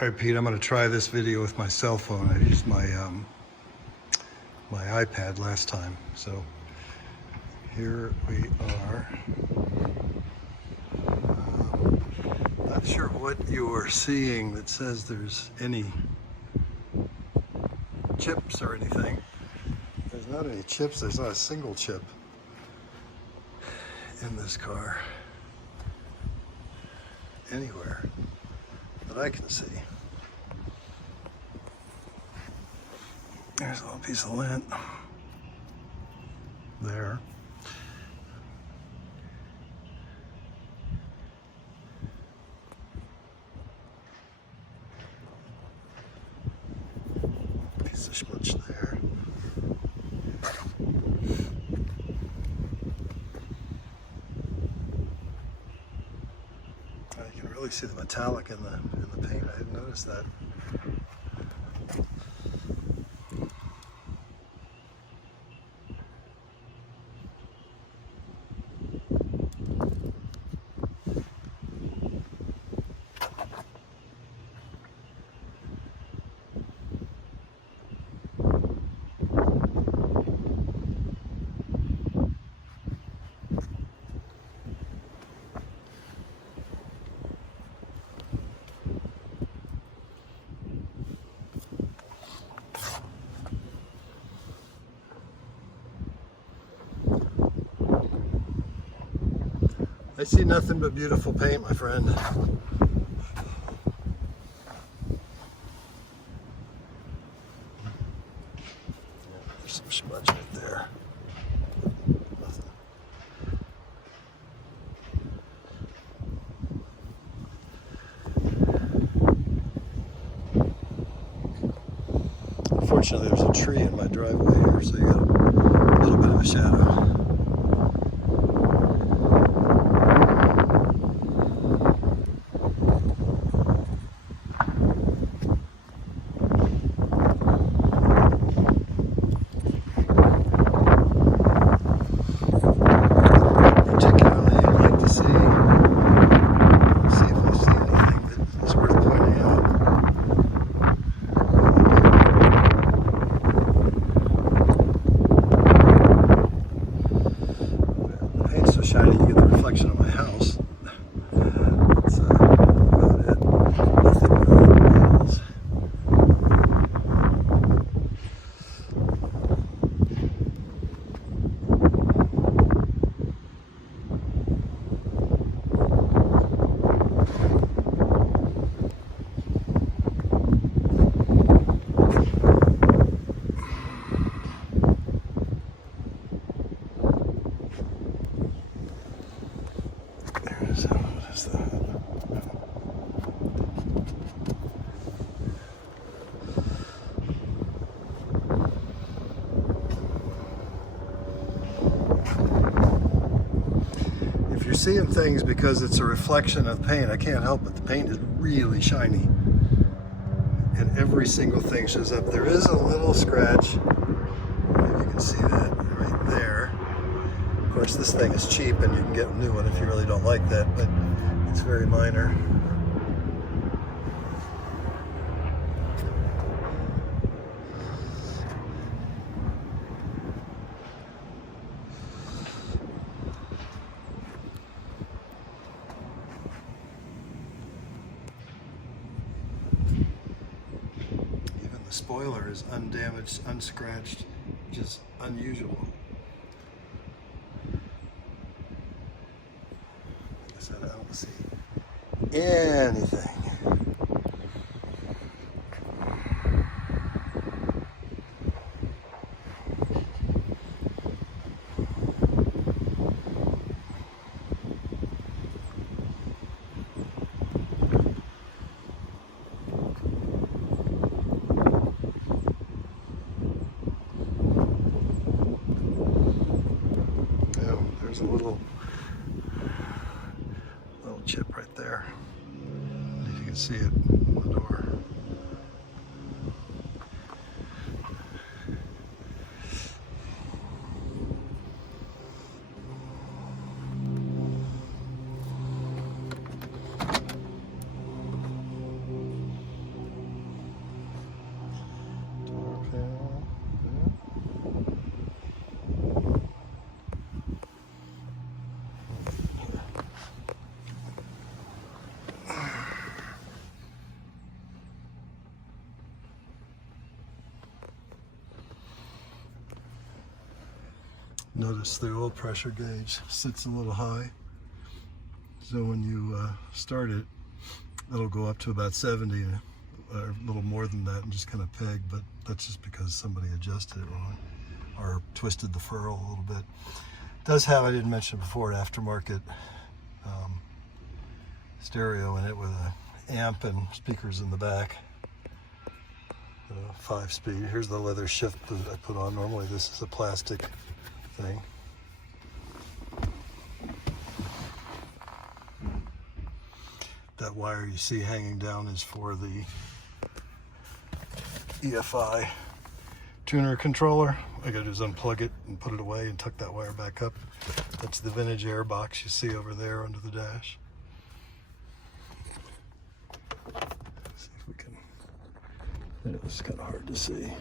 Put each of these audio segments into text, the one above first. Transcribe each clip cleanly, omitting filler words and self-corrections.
All right, Pete, I'm going to try this video with my cell phone. I used my my iPad last time. So here we are. Not sure what you're seeing that says there's any chips or anything. There's not any chips. There's not a single chip in this car anywhere that I can see. There's a little piece of lint there. Piece of schmutz there. You can really see the metallic in the paint. I didn't notice that. I see nothing but beautiful paint, my friend. There's some smudge right there. Nothing. Unfortunately, there's a tree in my driveway here, so you got a little bit of a shadow. Shiny, you get the reflection of my house. That's about it. Nothing else. What is that? If you're seeing things because it's a reflection of paint, I can't help it. The paint is really shiny. And every single thing shows up. There is a little scratch. Maybe you can see that right there. Of course, this thing is cheap and you can get a new one if you really don't like that, but it's very minor. Even the spoiler is undamaged, unscratched, which is unusual. I don't see anything. Oh, there's a little chip right there. You can see it in the door. Notice the oil pressure gauge sits a little high. So when you start it, it'll go up to about 70, or a little more than that, and just kind of peg, but that's just because somebody adjusted it wrong or twisted the furl a little bit. It does have, I didn't mention before, an aftermarket stereo in it with an amp and speakers in the back. 5-speed. Here's the leather shift that I put on. Normally this is a plastic thing. That wire you see hanging down is for the EFI tuner controller. All I gotta do is unplug it and put it away and tuck that wire back up. That's the vintage air box you see over there under the dash. Let's see if we can. It was kind of hard to see.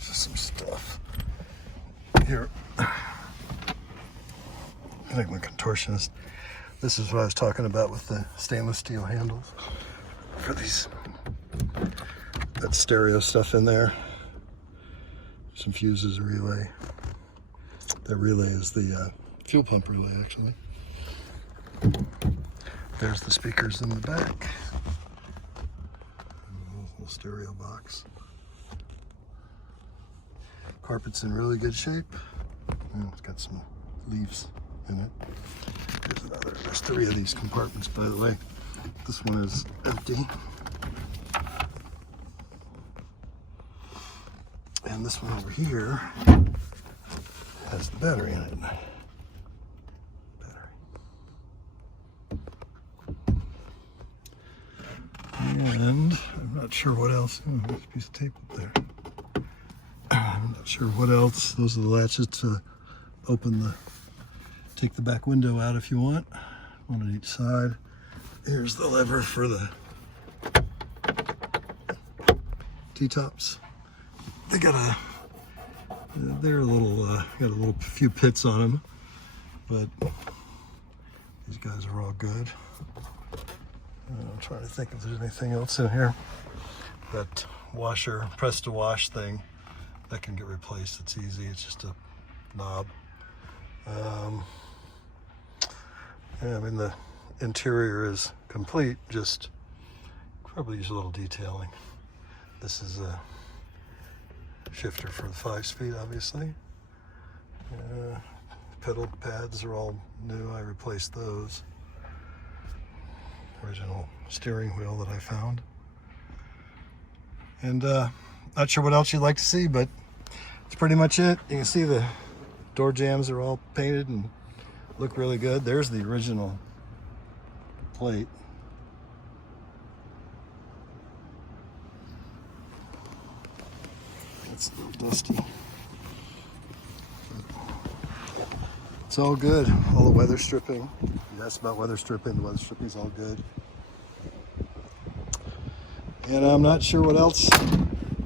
Just some stuff here. I think my contortionist. This is what I was talking about with the stainless steel handles for these. That stereo stuff in there. Some fuses, a relay. That relay is the fuel pump relay, actually. There's the speakers in the back. Little stereo box. Carpet's in really good shape. It's got some leaves in it. There's 3 of these compartments, by the way. This one is empty. And this one over here has the battery in it. And I'm not sure what else. Oh, there's a piece of tape up there. I'm not sure what else. Those are the latches to open take the back window out if you want. One on each side. Here's the lever for the T-tops. They're a little, got a little few pits on them, but these guys are all good. I'm trying to think if there's anything else in here. That washer, press to wash thing, that can get replaced. It's easy. It's just a knob. Yeah, I mean the interior is complete. Just probably use a little detailing. This is a shifter for the 5-speed, obviously. Pedal pads are all new. I replaced those. Original steering wheel that I found. And not sure what else you'd like to see, but that's pretty much it. You can see the door jambs are all painted and look really good. There's the original plate. It's a little dusty. It's all good. All the weather stripping. You asked about weather stripping. The weather stripping is all good. And I'm not sure what else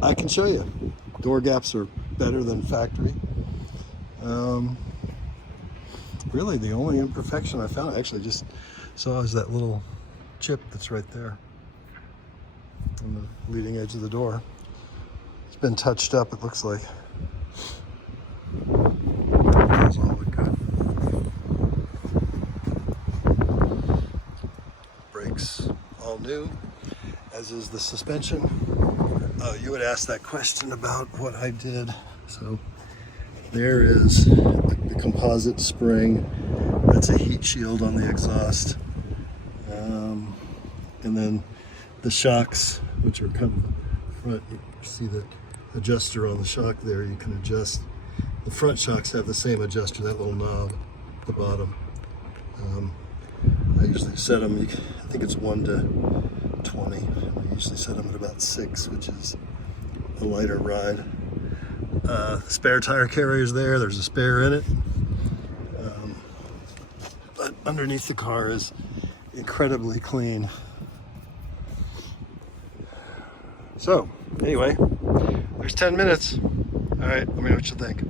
I can show you. Door gaps are better than factory. Really, the only imperfection I found, I actually just saw, is that little chip that's right there on the leading edge of the door. It's been touched up, it looks like. Those all look good. Brakes all new, as is the suspension. You had asked that question about what I did. So there is the composite spring. That's a heat shield on the exhaust. And then the shocks, which are kind of front. You see the adjuster on the shock there. You can adjust. The front shocks have the same adjuster, that little knob at the bottom. I usually set them, I think it's 1 to 20. I usually set them at about 6, which is a lighter ride. Spare tire carrier's there. There's a spare in it. But underneath the car is incredibly clean. So, anyway, there's 10 minutes. All right, let me know what you think.